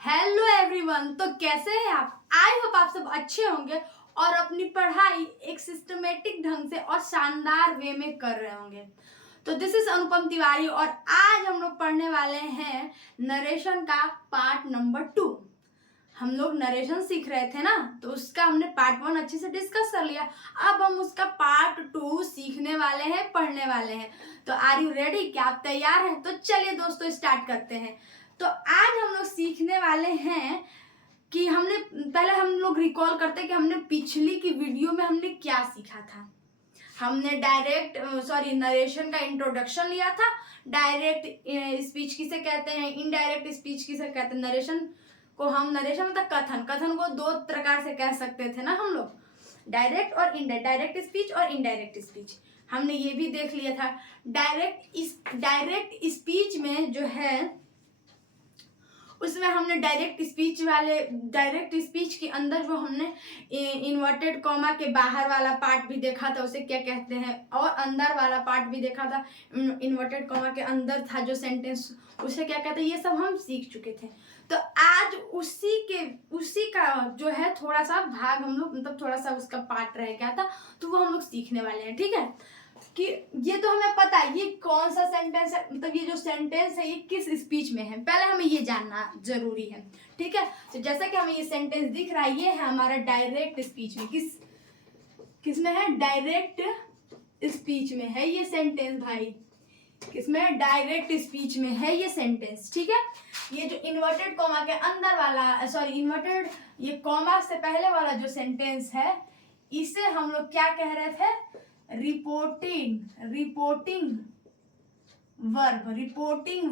Hello everyone. तो कैसे हैं आप? आई होप आप सब अच्छे होंगे और अपनी पढ़ाई एक सिस्टमेटिक ढंग से और शानदार वे में कर रहे होंगे। तो दिस इज अनुपम तिवारी और आज हम लोग पढ़ने वाले हैं नरेशन का पार्ट नंबर 2। हम लोग नरेशन सीख रहे थे ना, तो उसका हमने पार्ट 1 अच्छे से डिस्कस कर लिया। अब हम उसका पार्ट 2 सीखने वाले हैं, पढ़ने वाले हैं। तो आर यू रेडी? क्या आप तैयार हैं? तो चलिए दोस्तों स्टार्ट करते हैं। तो आज हम लोग सीखने वाले हैं कि पहले हम लोग रिकॉल करते हैं कि हमने पिछली की वीडियो में हमने क्या सीखा था। हमने नरेशन का इंट्रोडक्शन लिया था। डायरेक्ट स्पीच किसे कहते हैं, इनडायरेक्ट स्पीच किसे कहते हैं। नरेशन मतलब कथन को दो प्रकार से कह सकते थे ना हम लोग, डायरेक्ट और इनडायरेक्ट, डायरेक्ट स्पीच और इनडायरेक्ट स्पीच। हमने ये भी देख लिया था। डायरेक्ट स्पीच में जो है उसमें हमने डायरेक्ट स्पीच के अंदर जो हमने इन्वर्टेड कॉमा के बाहर वाला पार्ट भी देखा था, उसे क्या कहते हैं, और अंदर वाला पार्ट भी देखा था। इन्वर्टेड कॉमा के अंदर था जो सेंटेंस, उसे क्या कहते हैं, ये सब हम सीख चुके थे। तो आज उसी का जो है थोड़ा सा भाग हम लोग, मतलब थोड़ा सा उसका पार्ट रह गया था, तो वो हम लोग सीखने वाले हैं। ठीक है कि ये तो हमें पता है ये कौन सा सेंटेंस है, मतलब ये जो सेंटेंस है ये किस स्पीच में है, पहले हमें ये जानना जरूरी है। ठीक है, तो जैसा कि हमें ये सेंटेंस दिख रहा है, ये है हमारा डायरेक्ट स्पीच में। किस में है? डायरेक्ट स्पीच में है ये सेंटेंस भाई। किसमें? डायरेक्ट स्पीच में है ये सेंटेंस। ठीक है, ये जो इन्वर्टेड कॉमा के अंदर वाला, इन्वर्टेड ये कॉमा से पहले वाला जो सेंटेंस है, इसे हम लोग क्या कह रहे थे? रिपोर्टिंग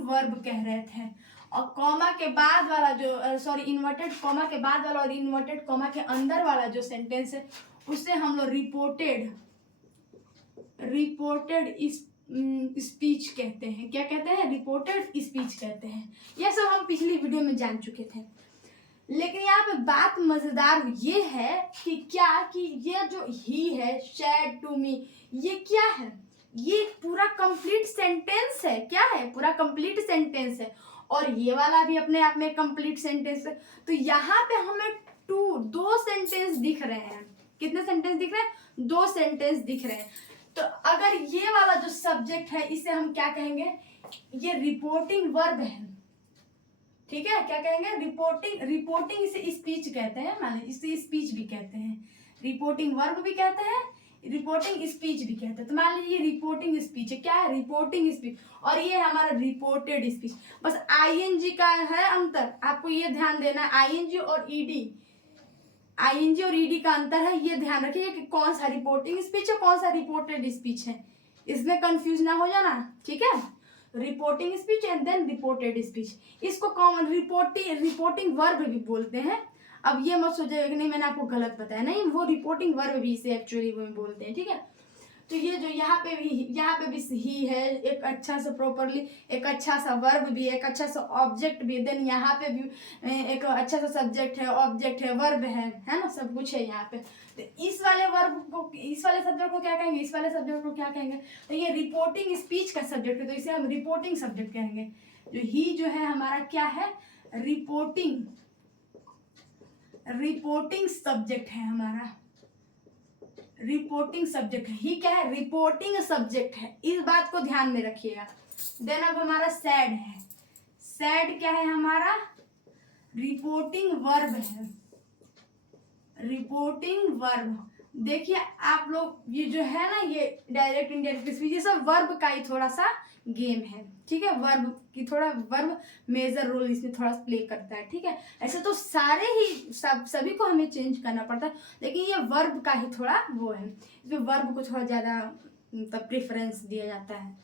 वर्ब कह रहे थे। और कॉमा के बाद वाला जो इन्वर्टेड कॉमा के बाद वाला और इन्वर्टेड कॉमा के अंदर वाला जो सेंटेंस है, उसे हम लोग रिपोर्टेड स्पीच कहते हैं। क्या कहते हैं? रिपोर्टेड स्पीच कहते हैं। यह सब हम पिछली वीडियो में जान चुके थे। लेकिन यहाँ पे बात मजेदार ये है कि ये जो ही है, शेड टू मी, ये क्या है? ये पूरा कंप्लीट सेंटेंस है। क्या है? पूरा कंप्लीट सेंटेंस है। और ये वाला भी अपने आप में कंप्लीट सेंटेंस है। तो यहाँ पे हमें दो सेंटेंस दिख रहे हैं। कितने सेंटेंस दिख रहे हैं? 2 सेंटेंस दिख रहे हैं। तो अगर ये वाला जो सब्जेक्ट है, इसे हम क्या कहेंगे? ये रिपोर्टिंग वर्ब है। ठीक है, क्या कहेंगे? रिपोर्टिंग इसे स्पीच कहते हैं, मान लीजिए इसे स्पीच भी कहते हैं, रिपोर्टिंग वर्ब भी कहते हैं, रिपोर्टिंग स्पीच भी कहते हैं। तो मान लीजिए रिपोर्टिंग स्पीच है। क्या है? Reporting speech. और ये है हमारा रिपोर्टेड स्पीच। बस आईएनजी का है अंतर, आपको ये ध्यान देना है। आईएनजी और ईडी का अंतर है, ये ध्यान रखिए कि कौन सा रिपोर्टिंग स्पीच है, कौन सा रिपोर्टेड स्पीच है, इसमें कंफ्यूज ना हो जाना। ठीक है, reporting speech and then reported speech, इसको कॉमन रिपोर्टिंग वर्ब भी बोलते हैं। अब ये मत सोचिएगा कि नहीं मैंने आपको गलत बताया, नहीं, वो रिपोर्टिंग वर्ब भी इसे एक्चुअली वो बोलते हैं। ठीक है, तो ये जो यहाँ पे भी ही है, एक अच्छा सा प्रॉपरली, एक अच्छा सा वर्ब भी, एक अच्छा सा ऑब्जेक्ट भी, देन यहाँ पे भी एक अच्छा सा सब्जेक्ट है, ऑब्जेक्ट है, वर्ब है ना, सब कुछ है यहाँ पे। तो इस वाले सब्जेक्ट को क्या कहेंगे? इस वाले सब्जेक्ट को क्या कहेंगे? तो ये रिपोर्टिंग स्पीच का सब्जेक्ट है, तो इसे हम रिपोर्टिंग सब्जेक्ट कहेंगे। जो ही जो है हमारा क्या है? रिपोर्टिंग सब्जेक्ट है हमारा, रिपोर्टिंग सब्जेक्ट है। ही क्या है? रिपोर्टिंग सब्जेक्ट है, इस बात को ध्यान में रखिएगा। देन अब हमारा सैड है। सैड क्या है हमारा? रिपोर्टिंग वर्ब है, रिपोर्टिंग वर्ब। देखिए आप लोग, ये जो है ना, ये डायरेक्ट इनडायरेक्ट स्पीच, ये सब वर्ब का ही थोड़ा सा गेम है। ठीक है, वर्ब मेजर रोल इसमें थोड़ा प्ले करता है। ठीक है, ऐसे तो सारे ही सभी को हमें चेंज करना पड़ता है, लेकिन ये वर्ब का ही थोड़ा वो है, इसमें वर्ब को थोड़ा ज्यादा मतलब प्रेफरेंस दिया जाता है।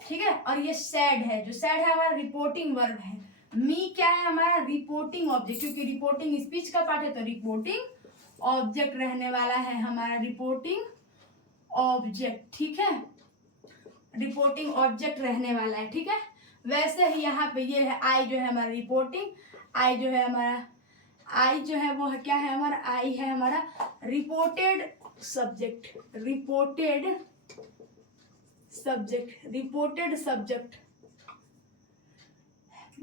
ठीक है, और ये सैड है, जो सैड है हमारा रिपोर्टिंग वर्ब है। मी क्या है हमारा? रिपोर्टिंग ऑब्जेक्ट, क्योंकि रिपोर्टिंग स्पीच का पार्ट है, तो रिपोर्टिंग ऑब्जेक्ट रहने वाला है हमारा, रिपोर्टिंग ऑब्जेक्ट। ठीक है, रिपोर्टिंग ऑब्जेक्ट रहने वाला है। ठीक है, वैसे ही यहाँ पे ये है आई, जो है हमारा रिपोर्टिंग, आई जो है हमारा, आई जो है वो क्या है हमारा? आई है हमारा रिपोर्टेड सब्जेक्ट, रिपोर्टेड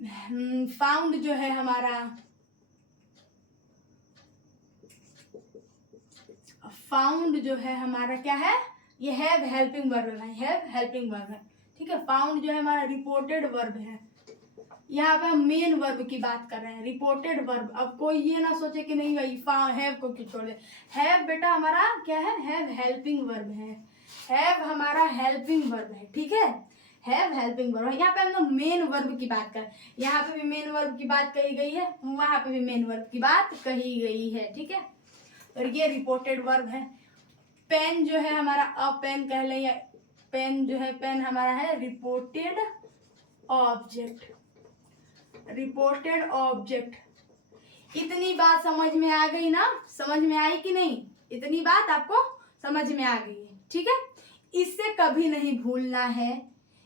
फाउंड जो है हमारा, फाउंड जो है हमारा क्या है, ये हैव हेल्पिंग वर्ब है, हैव हेल्पिंग वर्ब है, ठीक है। फाउंड जो है हमारा रिपोर्टेड वर्ब है। यहाँ पे हम मेन वर्ब की बात कर रहे हैं, रिपोर्टेड वर्ब। अब कोई ये ना सोचे कि नहीं भाई हैव को क्यों छोड़ दे, हैव बेटा हमारा क्या है, हैव हेल्पिंग वर्ब है, हैव हमारा हेल्पिंग वर्ब है, ठीक है, हैव हेल्पिंग वर्ब है। यहाँ पे हम लोग मेन वर्ब की बात कर, यहाँ पे भी मेन वर्ब की बात कही गई है, वहां पे भी मेन वर्ब की बात कही गई है, ठीक है। और ये रिपोर्टेड वर्ब है। पेन जो है हमारा, अ पेन कह ले, पेन जो है, पेन हमारा है रिपोर्टेड ऑब्जेक्ट, रिपोर्टेड ऑब्जेक्ट। इतनी बात समझ में आ गई ना, समझ में आई कि नहीं, इतनी बात आपको समझ में आ गई है, ठीक है। इससे कभी नहीं भूलना है,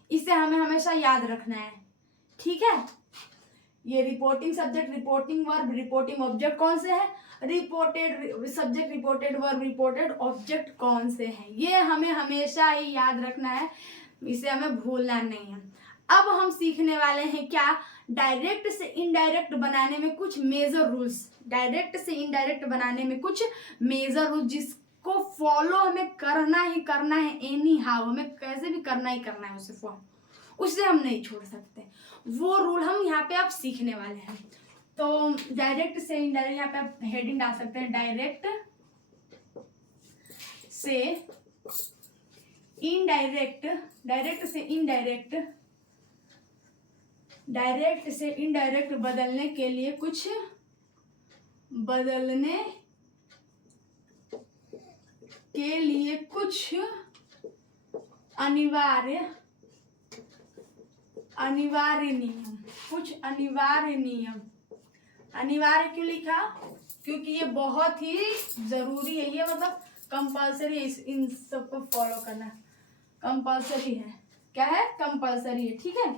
इसे हमें हमेशा याद रखना है, ठीक है। ये reporting subject, reporting verb, reporting object कौन से है, reported subject, reported verb, reported object कौन से हैं, ये हमें हमेशा ही याद रखना है, इसे हमें भूलना नहीं है। अब हम सीखने वाले हैं क्या, डायरेक्ट से इनडायरेक्ट बनाने में कुछ मेजर रूल्स, डायरेक्ट से इनडायरेक्ट बनाने में कुछ मेजर रूल्स, जिसको फॉलो हमें करना ही करना है, एनी हाउ, हमें कैसे भी करना ही करना है उसे फॉलो, उससे हम नहीं छोड़ सकते। वो रूल हम यहाँ पे आप सीखने वाले हैं। तो डायरेक्ट से इनडायरेक्ट, यहाँ पे आप हेडिंग डाल सकते हैं, डायरेक्ट से इनडायरेक्ट, डायरेक्ट से इनडायरेक्ट, डायरेक्ट से इनडायरेक्ट बदलने के लिए कुछ, बदलने के लिए कुछ अनिवार्य, अनिवार्य नियम, कुछ अनिवार्य नियम। अनिवार्य क्यों लिखा, क्योंकि ये बहुत ही जरूरी है, ये मतलब कंपल्सरी है, इन सबको फॉलो करना कंपल्सरी है, क्या है, कंपल्सरी है, ठीक है।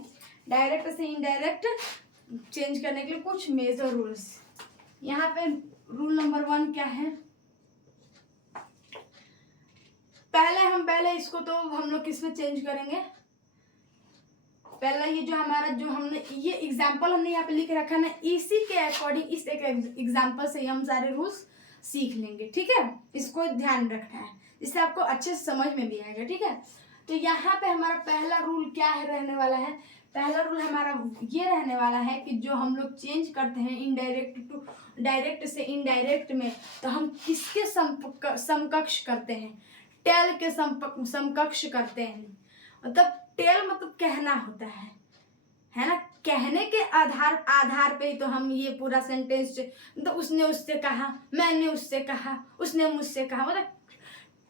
डायरेक्ट से इनडायरेक्ट चेंज करने के लिए कुछ मेजर रूल्स। यहाँ पे रूल नंबर 1 क्या है, पहले इसको तो हम लोग किस में चेंज करेंगे, पहला ये जो हमारा, जो हमने ये एग्जाम्पल हमने यहाँ पे लिख रखा ना, इसी के अकॉर्डिंग, इस एक एग्जाम्पल से हम सारे रूल्स सीख लेंगे, ठीक है। इसको ध्यान रखना है, इससे आपको अच्छे से समझ में भी आएगा, ठीक है। तो यहाँ पे हमारा पहला रूल क्या है, रहने वाला है, पहला रूल हमारा ये रहने वाला है कि जो हम लोग चेंज करते हैं इनडायरेक्ट टू डायरेक्ट से इनडायरेक्ट में, तो हम किसके समकक्ष करते हैं, टेल के समकक्ष करते हैं। मतलब टेल मतलब कहना होता है ना, कहने के आधार पे ही तो हम ये पूरा सेंटेंस, तो उसने उससे कहा, मैंने उससे कहा, उसने मुझसे कहा, मतलब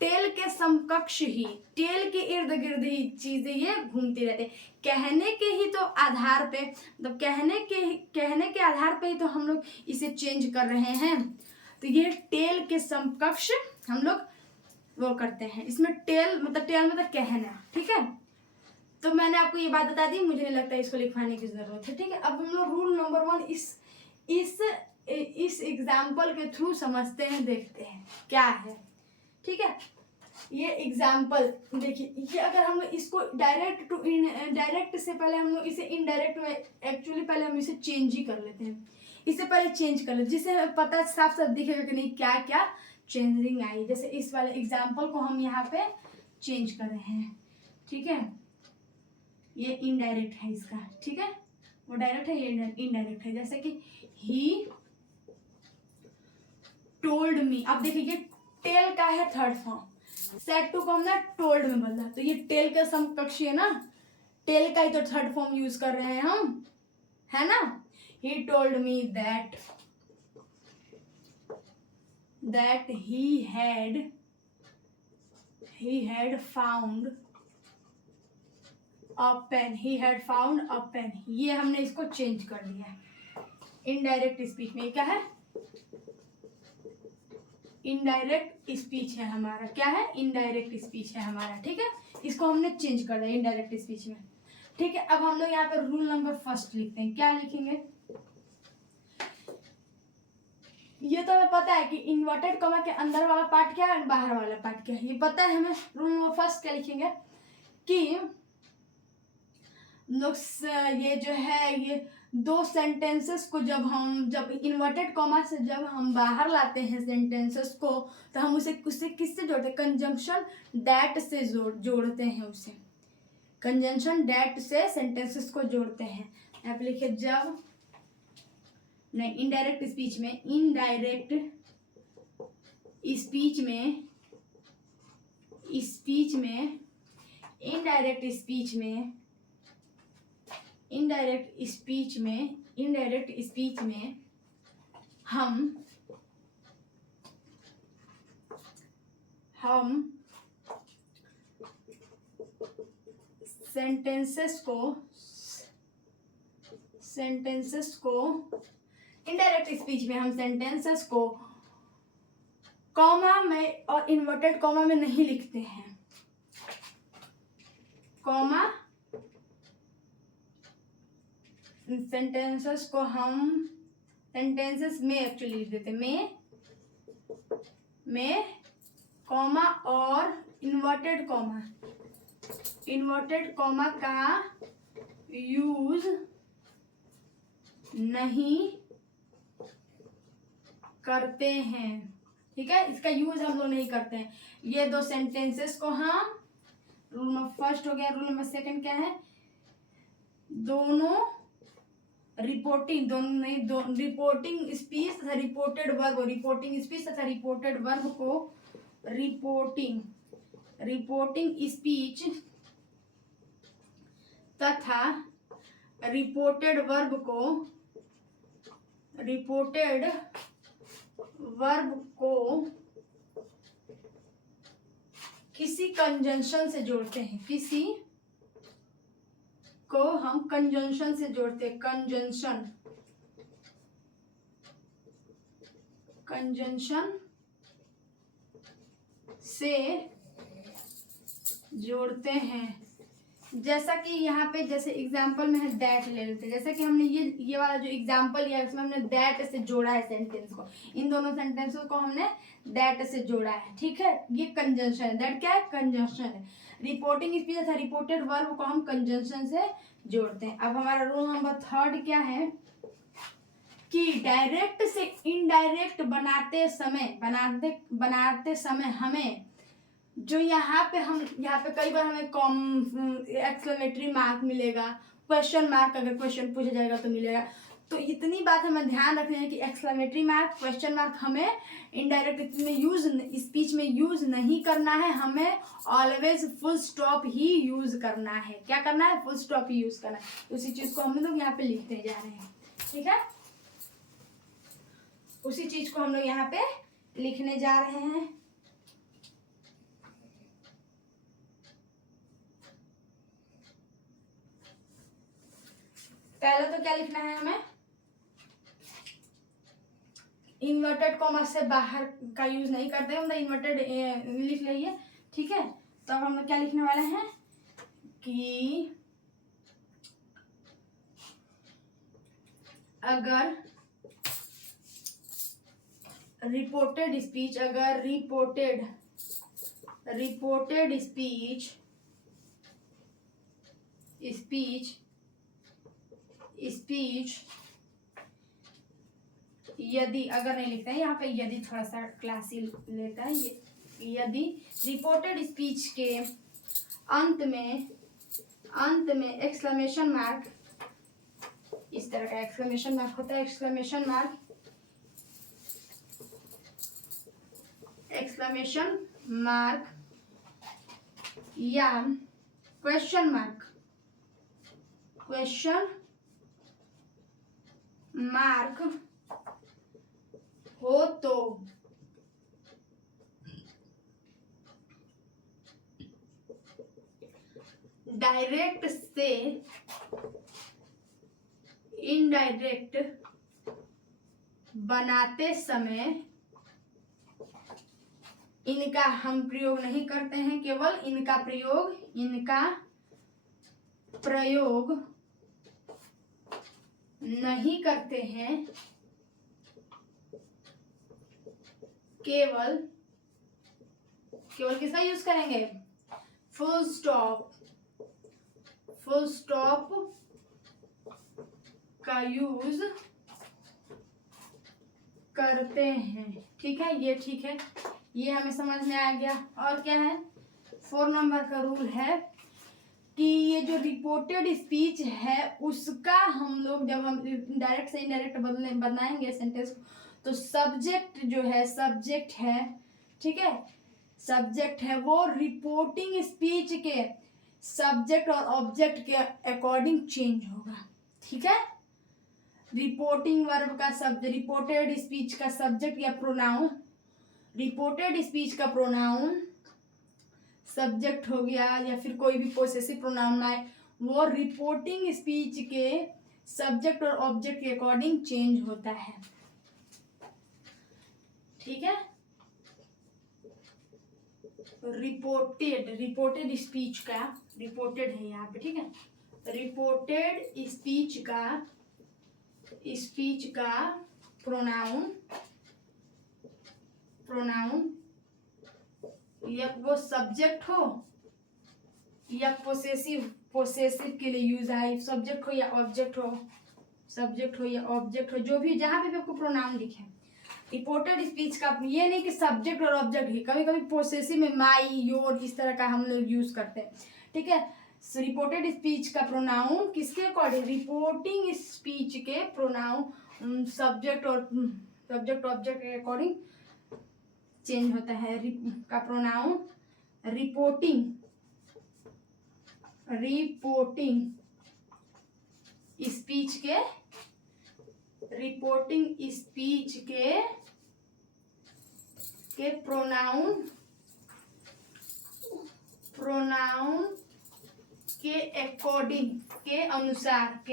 टेल के समकक्ष ही, टेल के इर्द गिर्द ही चीजें ये घूमती रहती है, कहने के ही तो आधार पे, मतलब कहने के आधार पे ही तो हम लोग इसे चेंज कर रहे हैं। तो ये टेल के समकक्ष हम लोग वो करते हैं, इसमें टेल मतलब कहना, ठीक है। तो मैंने आपको ये बात बता दी, मुझे नहीं लगता इसको लिखवाने की जरूरत है, ठीक है। अब हम लोग रूल नंबर 1 इस एग्जाम्पल के थ्रू समझते हैं, देखते हैं क्या है, ठीक है। ये एग्जाम्पल देखिए, ये अगर हम लोग इसको डायरेक्ट से पहले हम लोग इसे इनडायरेक्ट में, एक्चुअली पहले हम इसे चेंज ही कर लेते हैं, इसे पहले चेंज कर लेते, जिससे पता साफ साफ दिखेगा कि नहीं क्या क्या चेंजिंग आई। जैसे इस वाले एग्जाम्पल को हम यहाँ पे चेंज कर रहे हैं, ठीक है। ये इनडायरेक्ट है इसका, ठीक है, वो डायरेक्ट है, ये इनडायरेक्ट है। जैसे कि ही टोल्ड मी, अब देखिए ये टेल का है थर्ड फॉर्म, सेड टू को हमने टोल्ड में बदला, तो ये टेल का समकक्ष है ना, टेल का ही तो थर्ड फॉर्म यूज कर रहे हैं हम, है ना। He told me that he had found a pen, he had found a pen, ये हमने इसको चेंज कर दिया है। इनडायरेक्ट स्पीच में क्या है, इनडायरेक्ट स्पीच है हमारा, क्या है, इनडायरेक्ट स्पीच है हमारा, ठीक है। इसको हमने चेंज कर दिया इनडायरेक्ट स्पीच में, ठीक है। अब हम लोग यहाँ पे रूल नंबर 1 लिखते हैं, क्या लिखेंगे, ये तो हमें पता है कि इन्वर्टेड कॉमा के अंदर वाला पार्ट क्या है, बाहर वाला पार्ट क्या है, ये पता है हमें। रूल नंबर 1 क्या लिखेंगे कि ये जो है, ये दो सेंटेंसेस को जब इन्वर्टेड कॉमा से जब हम बाहर लाते हैं सेंटेंसेस को, तो हम उसे किससे जोड़ते हैं? कंजंक्शन दैट से जोड़ते हैं उसे। कंजंक्शन दैट से सेंटेंसेस को जोड़ते हैं। यहाँ पे लिखे जब, नहीं, इनडायरेक्ट स्पीच में, इनडायरेक्ट स्पीच में, इनडायरेक्ट स्पीच में हम सेंटेंसेस को इनडायरेक्ट स्पीच में हम सेंटेंसेस को कॉमा में और इन्वर्टेड कॉमा में नहीं लिखते हैं। कॉमा, सेंटेंसेस को हम सेंटेंसेस में एक्चुअली लिख देते हैं, में कॉमा और इन्वर्टेड कॉमा का यूज नहीं करते हैं। ठीक है, इसका यूज हम लोग नहीं करते हैं। ये दो सेंटेंसेस को हम, रूल नंबर फर्स्ट हो गया। रूल नंबर सेकंड क्या है? दोनों रिपोर्टिंग स्पीच तथा रिपोर्टेड वर्ब, रिपोर्टिंग स्पीच तथा रिपोर्टेड वर्ब को रिपोर्टिंग स्पीच तथा रिपोर्टेड वर्ब को किसी कंजंक्शन से जोड़ते हैं। किसी को हम कंजंक्शन से जोड़ते हैं। कंजंक्शन से जोड़ते हैं। जैसा कि यहाँ पे जैसे एग्जाम्पल में है दैट ले लेते हैं। जैसे कि हमने ये वाला जो एग्जाम्पल लिया है उसमें हमने दैट से जोड़ा है सेंटेंस को। इन दोनों सेंटेंसों को हमने दैट से जोड़ा है। ठीक है, ये कंजंक्शन है। दैट क्या है? कंजंक्शन है। रिपोर्टिंग स्पीच तथा रिपोर्टेड वर्ब को हम कंजंक्शन से जोड़ते हैं। अब हमारा रूल नंबर थर्ड क्या है कि डायरेक्ट से इनडायरेक्ट बनाते समय हमें जो यहाँ पे कई बार हमें एक्सक्लेमेटरी मार्क मिलेगा, क्वेश्चन मार्क अगर क्वेश्चन पूछा जाएगा तो मिलेगा। तो इतनी बात हमें ध्यान रखनी है कि एक्सक्लेमेटरी मार्क, क्वेश्चन मार्क हमें इनडायरेक्ट स्पीच में यूज नहीं करना है। हमें ऑलवेज फुल स्टॉप ही यूज करना है। क्या करना है? फुल स्टॉप ही यूज करना है। उसी चीज को हम लोग यहाँ पे लिखते जा रहे हैं। ठीक है, उसी चीज को हम लोग यहाँ पे लिखने जा रहे हैं। पहले तो क्या लिखना है हमें? इन्वर्टेड कॉमा से बाहर का यूज नहीं करते हम, इन्वर्टेड लिख लीजिए। ठीक है, तो अब हम लोग क्या लिखने वाले हैं कि अगर रिपोर्टेड स्पीच यदि, अगर नहीं लिखते हैं यहाँ पे, यदि थोड़ा सा क्लासी लेता है, यदि रिपोर्टेड स्पीच के अंत में एक्सक्लेमेशन मार्क, इस तरह का एक्सक्लेमेशन मार्क होता है, एक्सक्लेमेशन मार्क या क्वेश्चन मार्क हो तो डायरेक्ट से इनडायरेक्ट बनाते समय इनका हम प्रयोग नहीं करते हैं। केवल इनका प्रयोग नहीं करते हैं। केवल किसका यूज करेंगे? फुल स्टॉप का यूज करते हैं। ठीक है, ये ठीक है, ये हमें समझ में आ गया। और क्या है, 4 नंबर का रूल है कि ये जो रिपोर्टेड स्पीच है उसका हम लोग जब हम डायरेक्ट से इनडायरेक्ट बनाएंगे सेंटेंस तो सब्जेक्ट जो है, सब्जेक्ट है, ठीक है, सब्जेक्ट है वो रिपोर्टिंग स्पीच के सब्जेक्ट और ऑब्जेक्ट के अकॉर्डिंग चेंज होगा। ठीक है, रिपोर्टिंग वर्ब का सब्जेक्ट, रिपोर्टेड स्पीच का सब्जेक्ट या प्रोनाउन, रिपोर्टेड स्पीच का प्रोनाउन सब्जेक्ट हो गया या फिर कोई भी पोसेसिव प्रोनाउन आए, वो रिपोर्टिंग स्पीच के सब्जेक्ट और ऑब्जेक्ट के अकॉर्डिंग चेंज होता है। ठीक है, रिपोर्टेड स्पीच का, रिपोर्टेड है यहाँ पे, ठीक है, रिपोर्टेड स्पीच का प्रोनाउन या वो सब्जेक्ट हो या पोसेसिव के लिए यूज आए, सब्जेक्ट हो या ऑब्जेक्ट हो, जो भी जहाँ पे आपको प्रोनाउन दिखे। रिपोर्टेड स्पीच का ये नहीं कि सब्जेक्ट और ऑब्जेक्ट ही, कभी कभी पोसेसिव में माई, योर इस तरह का हम लोग यूज करते हैं। ठीक है, रिपोर्टेड स्पीच का प्रोनाउन किसके अकॉर्डिंग, रिपोर्टिंग स्पीच के प्रोनाउन सब्जेक्ट ऑब्जेक्ट के अकॉर्डिंग चेंज होता है। का प्रोनाउन रिपोर्टिंग स्पीच के प्रोनाउन के अकॉर्डिंग, के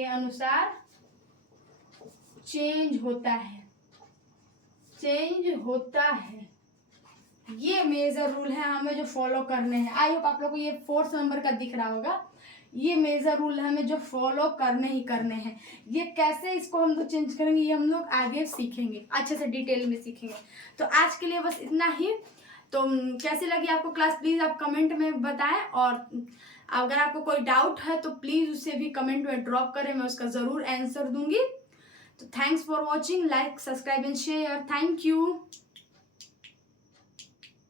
अनुसार चेंज होता है। ये मेजर रूल है हमें जो फॉलो करने हैं। आई होप आप लोग को ये 4 नंबर का दिख रहा होगा। ये मेजर रूल है हमें जो फॉलो करने हैं। ये कैसे इसको हम लोग चेंज करेंगे ये हम लोग आगे सीखेंगे, अच्छे से डिटेल में सीखेंगे। तो आज के लिए बस इतना ही। तो कैसी लगी आपको क्लास प्लीज़ आप कमेंट में बताएं, और अगर आपको कोई डाउट है तो प्लीज़ उसे भी कमेंट में ड्रॉप करें, मैं उसका ज़रूर आंसर दूंगी। तो thanks for watching, like, subscribe and share. Thank you.